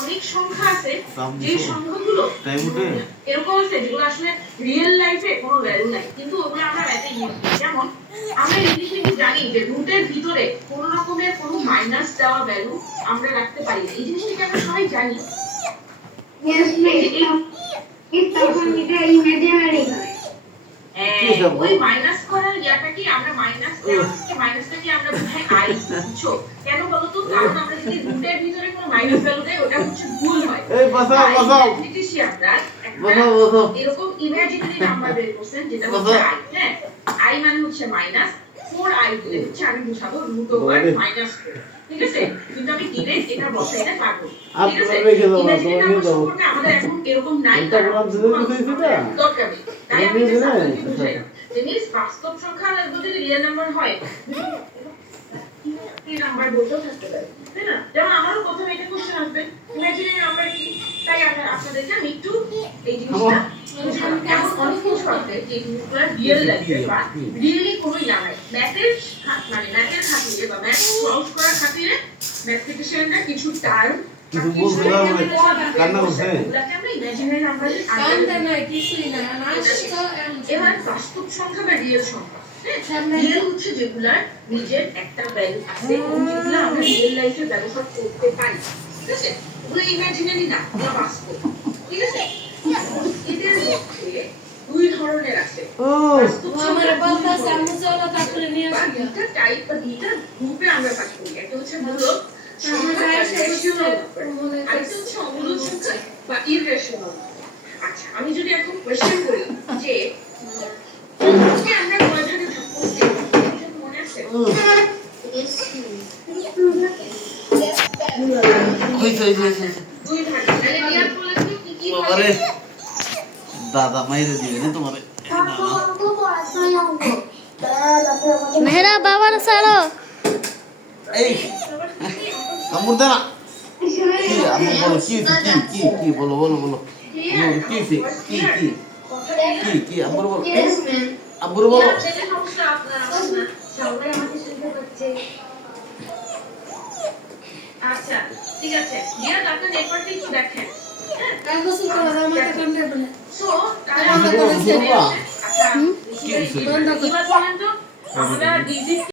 অনেক সংখ্যা আছে যে সংখ্যাগুলো এরকম আছে যেগুলো আসলে রিয়েল লাইফে কোনো ভ্যালু নাই, কিন্তু ওগুলো আমরা ম্যাথে ইউজ করি। যেমন আমরা এই জিনিসটা কি জানি যে রুটের ভিতরে কোনো রকমের কোনো মাইনাস দেওয়া ভ্যালু আমরা রাখতে পারি না। এই জিনিসটা কি আমরা সবাই জানি? ওই মাইনাস করার ইয়াটাকে আমরা মাইনাসটাকে আমরা বুঝাই আই, বুঝছো কেন বলতো? কারণ আমরা যদি রুটের ভিতরে কোনো মাইনাস ভ্যালু দেই ওটা হচ্ছে ভুল হয়। এই বসাও এরকম ইমাজিনারি নাম্বার বের করছেন যেটা হচ্ছে আই। হ্যাঁ, আই মানে হচ্ছে মাইনাস 4i দিলে হচ্ছে আমি বুঝাবো রুট ওভার মাইনাস 4, ঠিক আছে? কিন্তু আমি ডিরেক্ট এটা বসাইতে পারবো, ঠিক আছে? ইমাজিনারি নাম্বার সম্পর্কে আমাদের এখন এরকম নাই, দরকার নেই, তাই আমি এটা বুঝাইলাম। জিনিস বাস্তব সংখ্যা যদি রিয়েল নাম্বার হয় এই নাম্বার বলতেও থাকতে পারে, তাই না? যেমন আমারও প্রথমে এটা কোশ্চেন আসবে ইমাজিনারি নাম্বার কি, তাই আপনাদেরকে আমি একটু এই জিনিসটা বুঝালাম। এখন অনেক কিছু আছে যে জিনিসগুলো রিয়েল লাইফে বা রিয়েলি কোনো ইয়া নাই, ম্যাথের মানে ম্যাথের খাতিরে বা ম্যাথ সলভ করার খাতিরে ম্যাথমেটিশিয়ানরা কিছু টার্ম কিছু বলতে পারবে কান্না করছে এগুলোকে আমরা ইমাজিনারি নাম্বারের আন্ডার নাই কিছুই না এবার বাস্তব সংখ্যা বা রিয়েল সংখ্যা। রিয়েল হচ্ছে যেগুলার নিজের একটা ভ্যালু আছে এবং যেগুলো আমরা রিয়েল লাইফে ব্যবহার করতে পারি, ঠিক আছে? ওগুলো ইমাজিনারি না, ওগুলো বাস্তব, ঠিক আছে? এদের মধ্যে দুই ধরনের আছে। আমার বলতাছে আমি চলো তারপরে নিয়ে আসি। দুইটা টাইপ বা দুইটা গ্রুপে আমরা ভাগ করি। একটা হচ্ছে মূলদ সংখ্যা বা রেশনাল নাম্বার, আরেকটা হচ্ছে অমূলদ সংখ্যা বা ইররেশনাল। আচ্ছা, আমি যদি এখন কোশ্চেন করি যে কে আমরা কয় ভাগে ভাগ করছি, মনে আছে? দুই ভাগে। তাহলে নিয়াত বলে কি কি হবে? দাদা মাইরে দিবে না তোমারে। মেহরা বাবার সালো এই কামড় দে না। কি আমি বলো কি বলো কি আম্বুর বলো আম্বুর বলো। আচ্ছা ঠিক আছে, নিয়াত আপনার নেটওয়ার্কটা একটু দেখেন। হ্যাঁ গোসল করা আমার তো কাম দেব না। সো তাহলে আমরা আচ্ছা বন্ধ করে আমরা ডিজিট